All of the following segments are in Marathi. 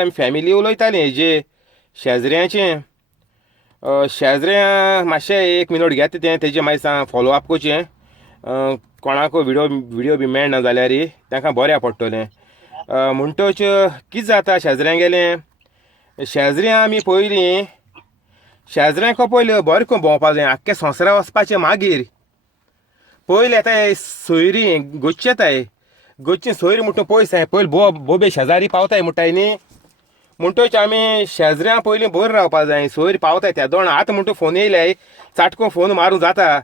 आमी फॅमिली उलयतालीं हेजे शेजऱ्याचें. शेजऱ्यां मातशें 1 मिनट घेता तें तेजें मागीर सांग फॉलो अप कोचें. कोणाकूय विडियो बी मेळना जाल्यार तांकां बऱ्या पडटलें. म्हणटच कितें जाता शेजऱ्यां शेजऱ्यां आमी पयलीं शेजऱ्यांक पयलीं बरें करून भोंवपा जाय. आख्ख्या संवसारा वचपाचें मागीर पयलीं येताय सोयरी गोच्ची येताय. गोच्ची सोयरी म्हणटा पयस पयलीं बोबे शेजारी पावताय म्हणटाय न्ही. म्हणटच आमी शेजऱ्यां पयलीं बरें रावपा जाय. सोयरी पावताय त्या दोन आतां म्हणटा फोन येयल्याय चाटकून फोन मारूं जाता.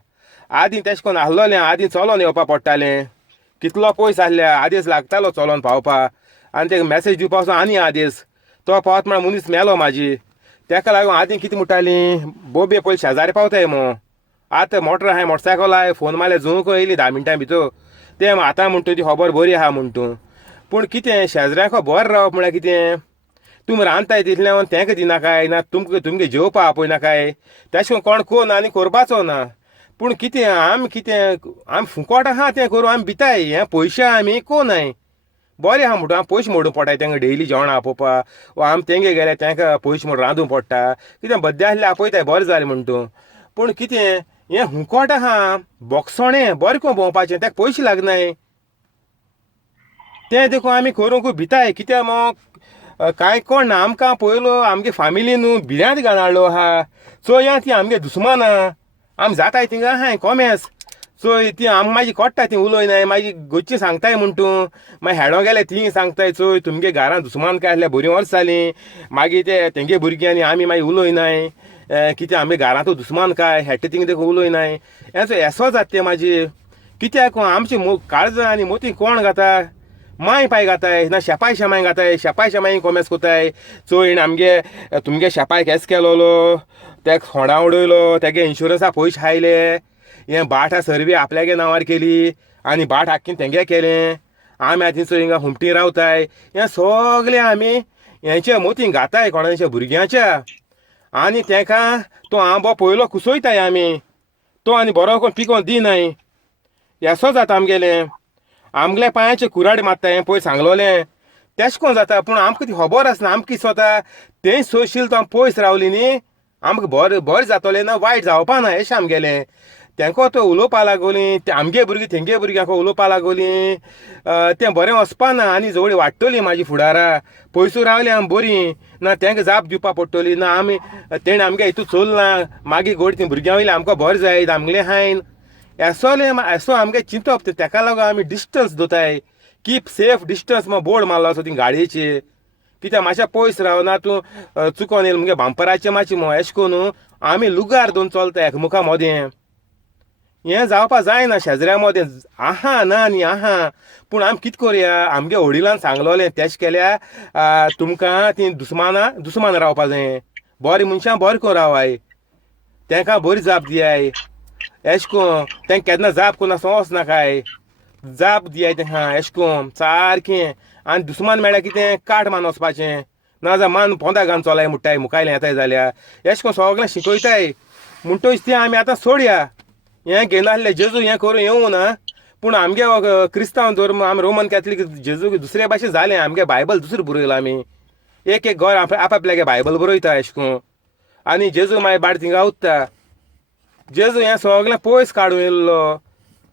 आदीं तेशें कोन्न आसलोलें आदीं चलोन येवपा पडटालें. कितलो पयस आसल्या आदेस लागतालो चलोन पावपा. आनी तेका मॅसेज दिवपा वचून आनी आदेस तो पावत म्हळ्यार मनीस मेलो म्हाजी. तेका लागून आदीं कितें म्हणटालीं बोबे पयलीं शेजारी पावताय मो. आतां मोटर आहाय मोटरसायकल आहाय फोन मारल्यार जुवूंक येयली 10 मिनटां भितर. तें आतां म्हणटा ती खबर बरी आहा म्हणटू. पूण कितें शेजऱ्यांक बरें रावप म्हळ्यार कितें तुमी रांदताय तितलें तेंका दिनाकाय ना तुमगे जेवपा आपयनाकाय. तशें कोण कोन्न आनी करपाचो ना. पूण कितें आमी फुकट आहा तें करूं आमी भिताय. हें पयशे आमी कोनाय बरें आहा म्हणटा आमी पयशे मोडूं पडटाय तेंका डेली जेवण आपोवपा. वा आमी तेंगे गेल्यार तेंका पयशे मोडून रांदूं पडटा. कितें बड्डे आसल्यार आपयताय बरें जालें म्हणटू. पूण कितें हें हुंकट आहा बोगसोणें बरें करून भोंवपाचें तेका पयशे लागनाय. तें देखून आमी करूंक भिताय. कित्याक मो कांय कोण ना आमकां पयलो आमगे फामिलीन भिरांत घालून हाडलो आहा. सो ह्या ती आमगे दुस्मानां आमी जाताय थिंगा आहाय कोमेस. सो ती आमी मागीर कोट्टा ती उलयनाय मागीर गोच्ची सांगताय म्हणटू. मागीर हेडो गेले ती सांगताय चोय तुमगे घरान दुस्मान काय आसल्यार बरीं वर्सां जालीं. मागीर ते तेंगे भुरग्यांनी आमी मागीर उलयनाय. कितें आमगे घरांतू दुस्मान काय हेट्टा थिंग देखून उलयनाय. हेचो एसो जाता तें म्हाजी. कित्याक आमची काळजां आनी मोती कोण घाता माय पाय घाताय ना शेपाय शेमाय घाताय. शेपाय शेमाय कोमेस कोताय. चोय आमगे तुमगे शेपाय केस केलोलो तेका खोंडा उडयलो तेगे इन्शुरन्सा पयशे हायले. हें बाट सर्वे आपल्यागे नांवार केली आनी बाट आख्खीन तेंगे केलें. आमी आतां थंयसर हिंगा हुमटी रावताय. हें सगलें आमी हेंच्या मोतीन घाताय कोणाच्या भुरग्यांच्या. आनी तेका तो आंबो पयलो कुसयताय आमी. तो आनी बरो करून पिकोवन दिनाय. हेसो जाता आमगेलें. आमगेल्या पांयाचे कुराड मारताय हें पयस सांगलोलें. तेशें कोन्न जाता पूण आमकां ती खबर आसना. आमकां कितें स्वता तें सोयशील तो आमी पयस रावलीं न्ही आमकां बरें जातलें ना वायट जावपा ना अशें आमगेलें. तेंको तो उलोवपा लागोलीं ते आमगे भुरगीं तेंगे भुरग्यांक उलोवपा लागोलीं. तें बरें वचपा ना आनी जवळीं वाडटलीं म्हाजी फुडारा. पयसू रावलीं आमी बरीं ना तेंका जाप दिवपा पडटली ना आमी तेणें आमगे हितू चोलना मागीर गोड ती भुरग्यां वयलीं आमकां बरें जायत आमगेलें हायन. एसो आमगे चिंतप तेका लागून आमी डिस्टन्स दवरताय. कीप सेफ डिस्टन्स म्हण बोर्ड मारलो आसो ती गाडयेचेर. कित्याक मातशें पयस रावना तूं चुकोन येयलें मुगे बांपराचें मातशें मो अशें करून आमी लुगार दोन चलता एकामुखा मोदें. हें जावपा जायना शेजऱ्या मोदें आहा ना न्ही आहा. पूण आमी कितें करया आमगे वडिलांन सांगलोलें तेशें केल्यार तुमकां ती दुस्मान रावपा जाय. बरें मनशां बरें करून रावाय. तेंकां बरी जाप दियाय. अशें कोन्न तेंका केन्ना जाप कोन्ना वचनाकाय. जाप दियाय तेंकां अशें कोन्न सारकें. आनी दुस्मान मेळ्ळ्यार कितें काट मान वचपाचें नाजाल्यार मान पोंदा घालून चोलाय म्हणटाय मुखायलें येताय जाल्यार. अशें कोन्न सगळें शिकयताय. म्हणटच तें आमी आतां सोडया. हें घेयना आसलें जेजू हें करूं येवं ना. पूण आमगे क्रिस्तांव धर्म आमी रोमन कॅथलीक जेजू दुसरे भाशेन जालें. आमगे बायबल दुसरें बरयला आमी. एक घर आपल्यागे बायबल बरयता अशें करून. आनी जेजू मागीर बाट थिंगा उत्ता. जेजू हें सगलें पयस काडून येयल्लो.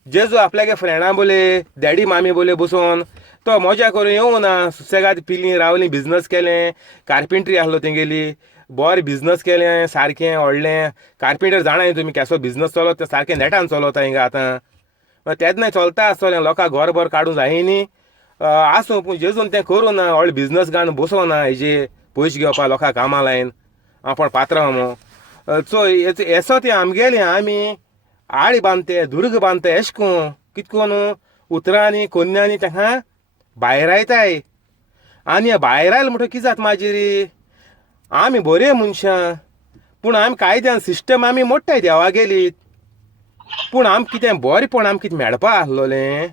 जेजू आपल्यागे फ्रेंडां बोले डॅडी मामी बोले बसोन तो मजा करून येवं ना. सुसेगाद पिलीं रावलीं बिजनस केलें. कार्पेंट्री आसलो तेंगेली बरें बिजनस केलें सारकें व्हडलें. कार्पेंटर जाणाय तुमी केसो बिजनस चलता तें सारकें नेटान चलता हिंगा आतां. तेन्ना चलता आसतलें लोकांक घर बर काडूं जाय न्ही. आसूं पूण जेजून तें करूं ना व्हडलें बिजनस घालून बसोना हेजेर पयशे घेवपा लोकांक कामां लायन आपण पात्रांव मो. सो एसो तें आमगेलें आमी आळी बांदते दुर्ग बांदते अशें करून कितें करून उतरांनी कोन्यांनी तेका भायर आयताय. आनी भायर आयले म्हणटकीर कितें जाता म्हाजेर आमी बरे मनशां पूण आमी कायद्यान सिस्टम आमी मोडटाय देवा गेलीत. पूण आमकां कितें बरेंपण आमकां कितें मेळपा आसलोलें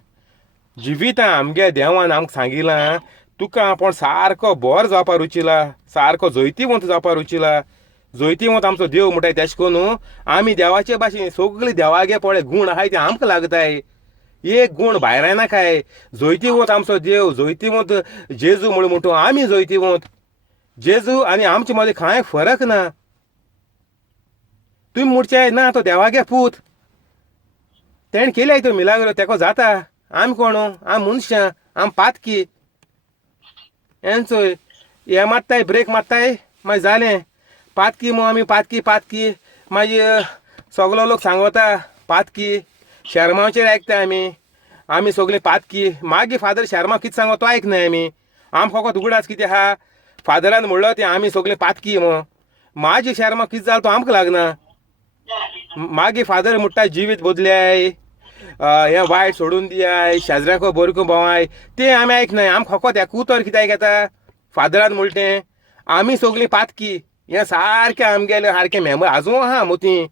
जिवितां आमगे देवान आमकां सांगिलां तुका आपण सारको बरो जावपा रुचिला सारको जैतिवंत जावपा रुचिला. जैतिवंत आमचो देव म्हणटाय तेशें करून आमी देवाचे भाशेन सगळे देवागे पळय गूण आहाय ते आमकां लागताय. एक गूण भायर येनाकाय. जैतिवंत आमचो देव जैतिवंत जेजू म्हणून म्हणटू आमी जैतिवंत. जेजू आनी आमचे मदें कांय फरक ना. तुम्ही म्हणचे ना तो देवागे पूत, तेणें केल्याय तो मिलाग्रो, तेको जाता. आमी कोण, आमी मनशां, आमी पातकी. हें चोय हे मारताय, ब्रेक मारताय, मागीर जालें. पातकी मो आमी, पातकी पातकी. मागीर सगलो लोक सांगता पातकी. शर्माचेर आयकताय आमी सगलीं पातकी. मागीर फादर शर्मा कितें सांगो तो आयकनाय आमी फकत उगडास कितें आहा. फादरान म्हणलो तें आमी सगलीं पातकी मो. म्हाजी शर्मा कितें जालें तो आमकां लागना. मागीर फादर म्हणटा जिवीत बदल्याय, हें वायट सोडून दियाय, शेजऱ्याको बरको भोंवाय. तें आमी आयकनाय. आमी फकत हें उतर कित्याक घेता. फादरान म्हणलें आमी सगलीं पातकी. हें सारकें आमगेलें सारकें मेमोरी आजून आहा मोती.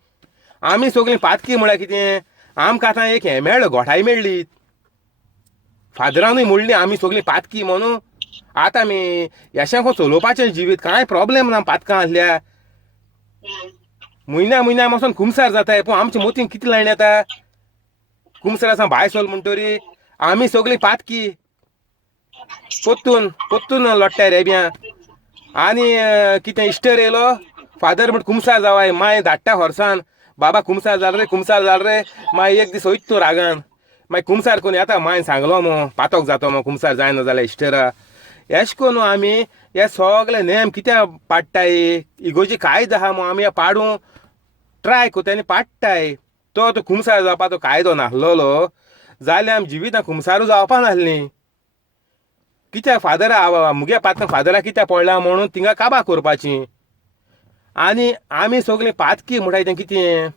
आमी सगलीं पातकी म्हळ्यार कितें. आमकां आतां एक हें मेळ्ळें, घोटाय मेळ्ळी. फादरानूय म्हणली आमी सगलीं पातकी म्हणून. आतां आमी येशांको चलोवपाचें जिवीत, कांय प्रॉब्लेम ना पातकां आसल्या. म्हयन्या वचोन कुमसार जाताय, पूण आमच्या मोतीन कितें लायन येता. कुमसार भायर सोल म्हणटरी आमी सगलीं पातकी. पोत्तून लोडटाय रेब्यां. आनी कितें इश्टर येयलो, फादर म्हण कुमसार जावाय. माय धाडटा हॉर्सान, बाबा कुमसार जाल रे. मागीर एक दीस वयता तूं रागान. मागीर कुमसार कोन्न येता, मायन सांगलो मो पातोक जातो मो कुमसार जायना जाल्यार इश्टरा. एश कोन्न आमी हे सगळे नेम कित्याक पाडटाय. इगोजी कायदो आहा मो, आमी पाडूं ट्राय कोत्ताय आनी पाडटाय. तो कुमसार जावपाचो कायदो नासलोलो जाल्यार आमी जिवितां कुमसारू जावपा नासलीं. कित्याक फादर मुगे पात्रां फादराक कित्याक पडलां म्हणून तिंगा काबार करपाची. आनी आमी सगलीं पातकी म्हणटाय तें कितें.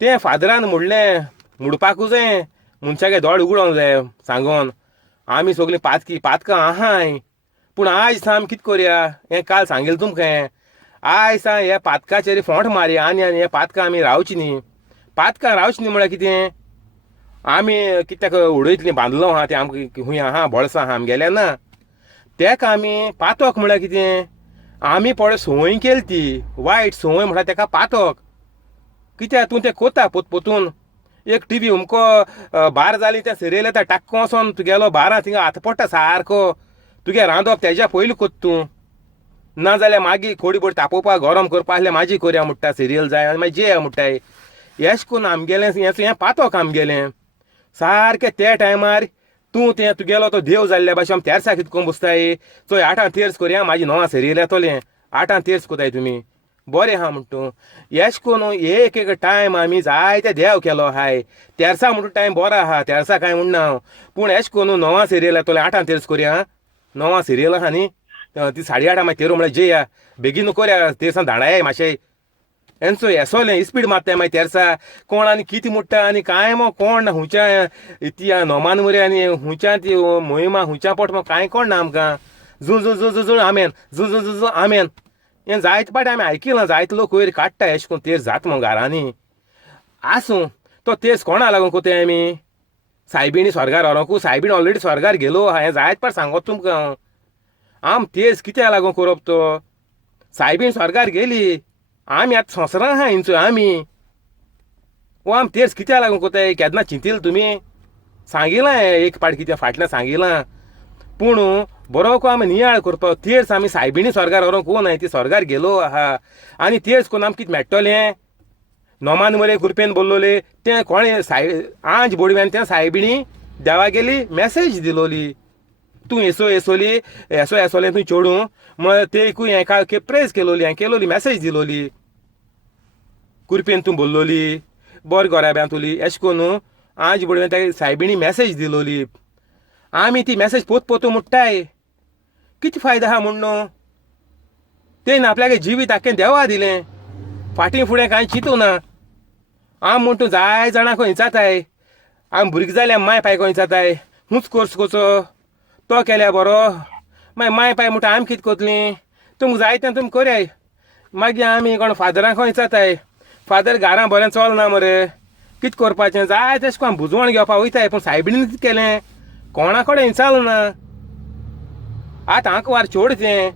तें फादरान म्हणलें म्हणपाकूच जाय, मनशागे दोळ उगडोंक जाय सांगोन. आमी सगलीं पातकां आहाय. पूण आयज सा आमी कितें करया. हें काल सांगिल्लें तुमकां हें. आयज सा हे पातकाचेर फोंट मारया आनी हे पातकां आमी रावची न्ही. पातकां रावची न्ही म्हळ्यार कितें. आमी कित्याक उडयतलीं बांदलो आहा तें आमकां खूंय आहा, बोळसां आहा आमगेल्या ना. तेका आमी पातोक म्हळ्यार कितें. आमी पळय संवय केली ती वायट संवय म्हणटा तेका पातोक. कित्याक तूं तें कोता पोतून. एक टीव्ही हुमको बार जाली त्या सिरियल येता, टाक्को वचोन तुगेलो बारा थिंगा हात पडटा सारको. तुगे रांदप तेज्या पयलीं कोत्ता तूं. नाजाल्यार मागीर कोडी बोडी तापोवपाक गरम करपा आसल्यार माजी करया म्हणटा, सिरियल जाय आनी मागीर जेया म्हणटाय. एश कोन्न आमगेलें हें पातोक आमगेलें सारकें. ते टायमार तूं तें तुगेलो तो देव जाल्ल्या भाशेन आमी तेर्सा कितें कोन्न बसताय. चोय 8 तेर्स करया, म्हाजी 9 सिरियल येतोलें. 8 तेर्स कोताय तुमी, बरें आहा म्हणटा. एश कोन्न एक टायम आमी जायते देव केलो आहाय. तेर्सा म्हणटा टायम बरो आहा, तेर्सा कांय म्हणना हांव. पूण एश कोन्न 9 सिरियल येतोलें, 8 तेर्स करया. 9 सिरियल आहा न्ही, ती 8:30 मागीर तेरो म्हळ्यार जेया. बेगीन करया, तेर्सा धाडाय मातशें. एनसो येसोलें इस्पीड मारताय मागीर तेर्सा. कोण आनी कितें म्हणटा आनी कांय मो कोण ना. हुंयच्या ती नोमान मरे आनी हुंयच्या ती मोहिमा हुंयच्या पोट मो कांय कोण ना आमकां. झू आमेन, झू आमेन. हें जायते पाटी आमी आयकिलां. जायते लोक वयर काडटा एश कोन्न तेर्स जाता मो घरांनी. आसूं तो तेर्स कोणा लागून कोताय आमी. सायबिणी स्वर्गार व्हरोंकू. सायबीण ऑलरेडी स्वर्गार गेलो आहा, हें जायते पाट सांगोता तुमकां हांव. आम तेर्स कित्याक लागून करप तो. सायबीण स्वर्गार गेली, आमी आतां संवसारां आहा हिंचो आमी. वो आमी तेर्स कित्याक लागून कोताय. केन्ना चिंतिल्लें तुमी. सांगिलां एक पाट कितें फाटल्यान सांगिलां. पूण बरोको आमी नियाळ करपाक तेर्स आमी सायबिणी स्वर्गार व्हरोंक कोनाय. ती स्वर्गार गेलो आहा. आनी तेर्स कोन्न आमकां कितें मेळटलें. नोमान मरे कुरपेन बोल्लोले तें कोणें आंज बोडव्यान त्या सायबिणी देवा गेली मॅसेज दिलोली. तूं येसोली येसोलें तूं चोडूं म्हण तेकूय हें प्रेज केलोली, हांवें केलोली मॅसेज दिलोली. कुरपेन तूं बोल्लोली, बरें गोराब्यां तुली. एश कोन्न आंज बोडव्यान त्या सायबिणी मॅसेज दिलोली. आमी ती मॅसेज पोतू मुट्टाय. कितें फायदो आहा म्हूण न्हू. तेणें आपल्यागे जिवीत आख्खें देवा दिलें. फाटीं फुडें कांय चिंतूं ना. आमी म्हणटा जाय जाणांक खंय जाताय. आमी भुरगीं जाल्यार माय पाय खंय जाताय. हुंच कोर्स कोचो तो केल्या बरो. मागीर माय पाय म्हणटा आमी कितें कोतलीं. तुमकां जाय तें तुमी करयाय. मागीर आमी कोण फादरांक खंय जाताय. फादर घरां बरें चलना मरे, कितें करपाचें. जाय तशें करून बुजवण घेवपाक वयताय. पूण सायबिणीन कितें केलें, कोणा कडेन चलना. आतां हांकां वार चोड तें.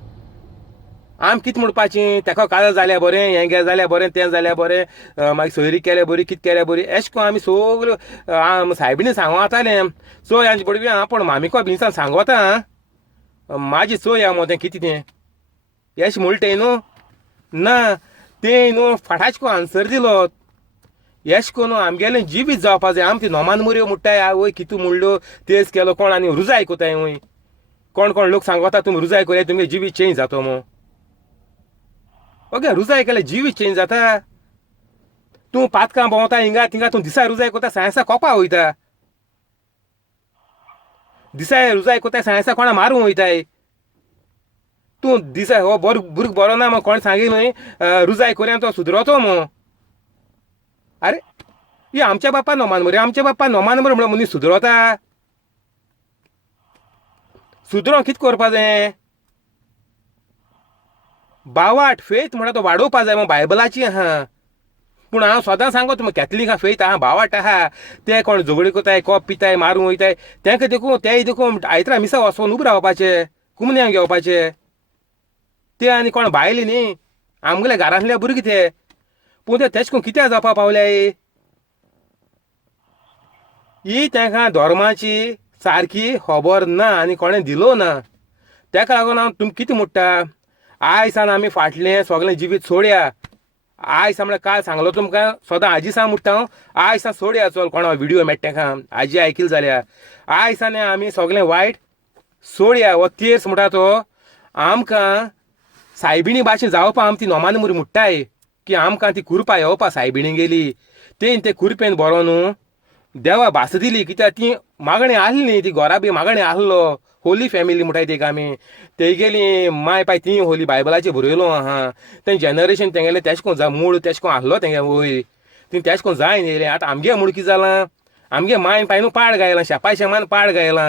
आमी कितें म्हणपाचें, तेका काजार जाल्यार बरें, हें गे जाल्यार बरें, तें जाल्यार बरें, मागीर सोयरी केल्या बरी, कितें केल्या बरी. एशें कोन्न आमी सगल्यो सायबिणी सांगोतालें. चोय हांचे पडवी आं पण मामिको भिनसान सांगोता. म्हाजी चोय आहा मो तें कितें तें. यश म्हणटे न्हू ना ते न्हू फाटाच को आन्सर दिलो यश कोन्हू आमगेलें जिवीत जावपा जाय आम ती नोमान मुरयो म्हणटाय वय कितू म्हणल्यो तेच केलो कोण आनी रुजाय कोताय वय कोण कोण लोक सांगता तुमी रुजाय कोरया तुमगे जिवीत चेंज जातो मो ओके रुजाय केल्यार जिवीत चेंज जाता तूं पातकां भोंवता हिंगा थिंगा तूं दिसा रुजाय कोता सायन्सा कोपा वयता दिसाय रुजाय कोताय सायन्सा कोणा मारूं वयताय तूं दिसा हो भुरगो बरो ना मग कोण सांगी न्हय रुजाय कोरया तो सुदरतो मो अरे ही आमच्या बाप्पा नोमान मरे आमच्या बाप्पा नोमान मरे म्हणून मनीस सुदरता सुदरो कितें करपा जाय बावाट फेथ म्हणटा तो वाडोवपा जाय मग बायबलाची आहा पूण हांव सदां सांगता मग कॅथलीक आहा फेथ आहा बावाट आहा ते कोण झगडी कोताय कॉप पिताय मारूं वयताय तेंका देखून तेय देखून आयतरा मिसा वचून उबे रावपाचे कुमन्यांक घेवपाचे ते आनी कोण भायले न्ही आमगेल्या घरांतले भुरगे ते पूण ते तेश कोन कित्याक जावपा पावल्याय ही तेंकां धर्माची सारकी खबर ना आनी कोणें दिलो ना तेका लागून हांव तुमी कितें म्हणटा आयज सान आमी फाटलें सगळें जिवीत सोडया आयज म्हळ्यार काल सांगलो तुमकां सदां आजी सांग म्हणटा हांव आयज सान सोडया चल कोणा व्हिडिओ मेळटा तेका आजी आयकली जाल्यार आयज सान आमी सगळें वायट सोडया हो तेर्स म्हणटा तो आमकां सायबिणी भाशेन जावपा आमी ती नोमान मुरी म्हणटाय की आमकां ती कुरपा येवपा सायबिणी गेली ते कुरपेन बरो न्हू देवा भास दिली कित्याक ती मागणी आहली न्ही ती घरा बी मागणी आहलो होली फॅमिली म्हणटाय तेका आमी ते गेली माय पाय ती होली बायबलाचेर बरयलो आहा तें जनरेशन तेंगेलें तेश कोन मूळ तेश कोन आहलो तेंगे वयर ती तेश कोन जाय न्ही आतां आमगे मूळ कितें जालां आमगे माय पाय न्हू पाड गायलां शेपाय शेमान पाड गायलां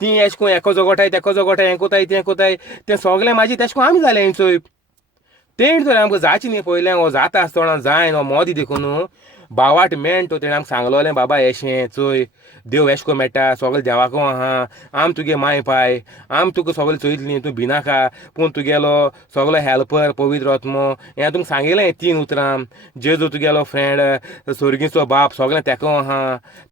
ती एश कोन एको जोगोटाय तेको जोगोटाय हें कोताय तें कोताय तें सगलें म्हाजी तेश कोन आमी जालें चोय तेण तर आमकां जायची न्ही पयलें हो जाता आसतना जाय हो मोदी देखून बावाट मेण तो तेणें आमकां सांगलोलें बाबा एशें चोय देव एश को मेळटा सगळें देवाको आहा आम तुगे माय पाय आम तुका सगळें चोयतलीं तूं भिनाका पूण तुगेलो सगलो हेल्पर पवित्र आत्मो हें तुमकां सांगिल्लें 3 उतरां जेजू तुगेलो फ्रेंड सोर्गीचो बाप सगळें तेको आहा